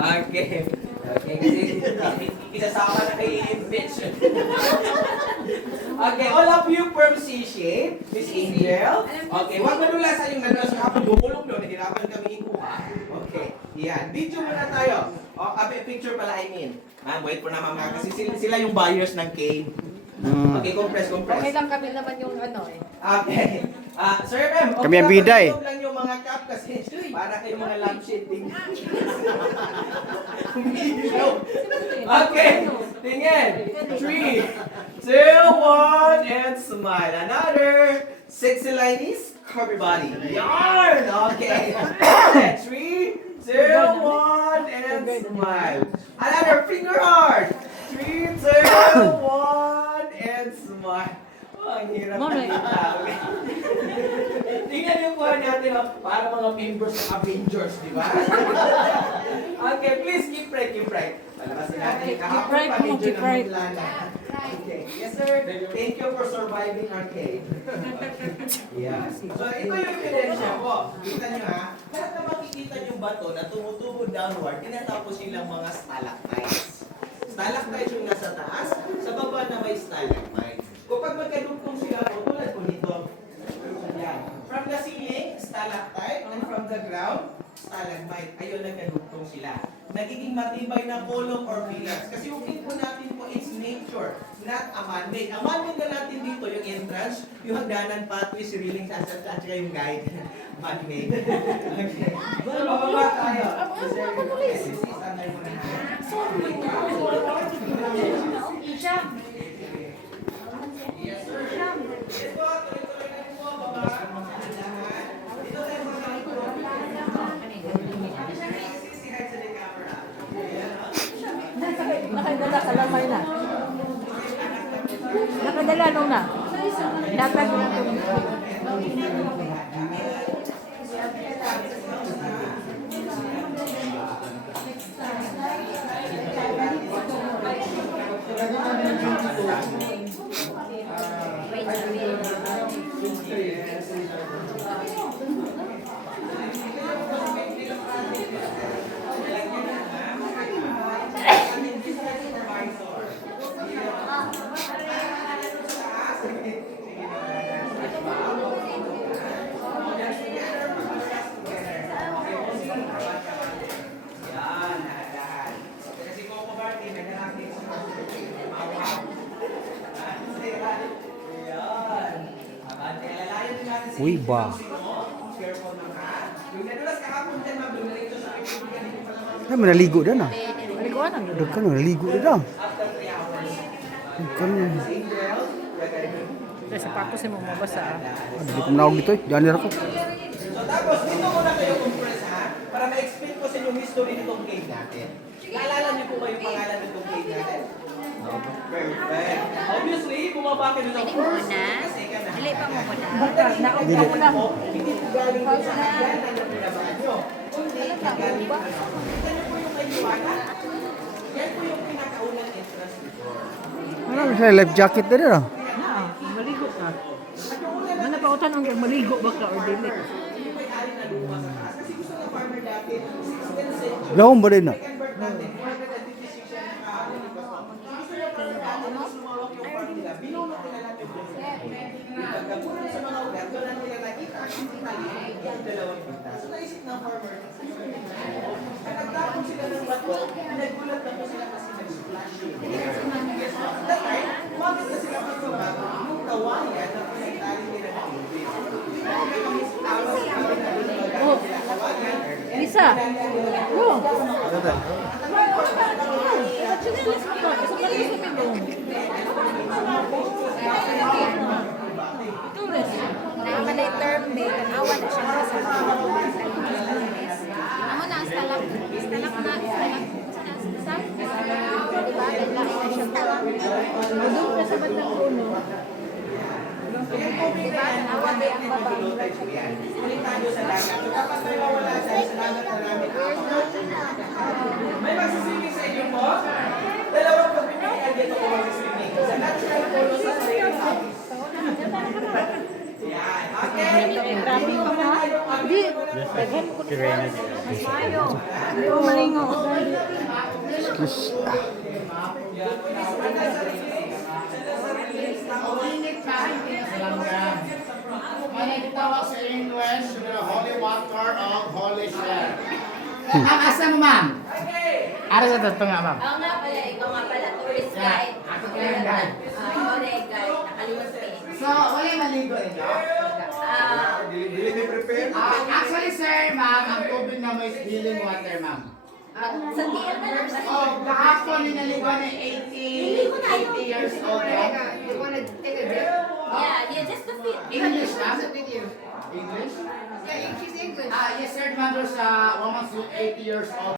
Okay. Okay, kasi isasama na kay impeach. Okay, all of you from C-shape, Miss Angel. Okay, huwag manulasan yung nadulas na kapag bumulong doon, nahirapan kami ikuha. Okay, yan. Video muna tayo. O, picture pala, I mean. Ma'am, wait for na ma'am, kasi sila yung buyers ng cave. Okay, compress. Okay lang kami naman yung ano eh. Okay. Sir M, okay Kami ang bida eh. lang yung mga cup kasi para kayong mga lampshading. Okay, tingin. 3, 2, 1, and smile. Another. Sexy ladies, cover body. Yarn! Okay. 3, 2, 1, and smile. Another finger heart. 3, 2, 1, and smile. Oh, ang hirap nakita. Okay. Tingnan yung kuha natin, para mga members ng Avengers, di ba? Okay, please keep right. Palabasin natin yung kahapon pa, medyo namulana. Okay, yes sir. Thank you for surviving our cave. Yes. So, ito yung ebidensya ko. Kita nyo ha, lahat na makikita yung bato na tumutubo downward, tinatapos silang mga stalactites. Stalactites yung nasa taas, sa baba na may stalagmite. Kapag magkadugtong sila, tulad po nito. Yan. From the ceiling, stalactite, and from the ground, stalagmite. Ayun, nagkadugtong sila. Nagiging matibay na column or pillars. Kasi yung po natin po is nature, not a man-made. Ang man-made na natin dito, yung entrance, yung hagdanan, pathway, si Reeling, at saka yung guide. Man-made. Okay. So, bababa tayo. Sis, andar mo na ha. Yes, sir. Yes, po. Tuloy-tuloy na po, baba. Dito tayo mga Nakadala ka lamay na. Nakadala nung na. Datag na Uy ba? Ay, manaligo na na. Malikuan ang Dagkan na, naligo na na. Dagkan na. Sa sapatos mo mabasa. Hindi ko manawag dito eh. Diyan nila ko. So tapos, dito muna kayo compress ha, para ma-explain ko sa inyo yung history nitong cave natin. Naalala niyo po ba yung pangalan nitong cave natin? Perfect. Obviously, bumaba kayo ng Pwede muna. Dili pa mo muna. Hindi po galing din sa hagdanan na pinabaan nyo. Kundi, galing ba? Kita niyo po yung kayuwanan. Yan po yung pinakaunang entrance before. Ano siya, life jacket na rin ah. Maligo ka. Ano pa utan ang maligo ba ka or dili? Kasi gusto ng farmer dati, 16th century. Lahom ba rin ah? Convert natin, 456 siya gusto niya para mas lumawak yung farm nila, binunot nila natin yung pagkabunan sa mga ugat, doon na nila nakita ang tali, yung dalawang pinta. So naisip ng farmer, nagtapon sila ng bato, nagulat na po sila kasi nag-splash yun. At that time, umabot na sila pagkabato, yung kawayan na pinagtali nila ng tubig. Oh. Lisa. Oh. Nakakalay term may tanawa na siya sa mga amo na stalak na diba lalaki na siya Doon ka sa bandang puno. diba tanawa ba ang babae Tayo sa dagat. Kapag may mawala dahil sa dagat na namin. May magsiswimming sa inyo po? Dalawang pagpipilian dito po magsiswimming. Sa natural polo sa sailing hobbies. Yan. Okay. Grabe ka ha? Hindi. Hindi ko malingo. Excuse. May tawag sa English na holy water of holy shell. Ma'am, asa mo ma'am? Ara sa totoo nga ma'am. Oo nga pala, ikaw nga pala, tourist guide. Ako po yung guide. Ikaw na yung guide, nakalimutin. So, wala maligo ninyo? Dili may prepare. Actually sir, ma'am, ang tubig na may healing water ma'am. Sa tiyan na lang kasi. Oh, kahapon ninaligo na 80 years old. You wanna take a dip? Yeah, just to fit. English ma'am? What's up with you? English? Yeah, she's English. Yes sir, ma'am, there's a woman who's 80 years old.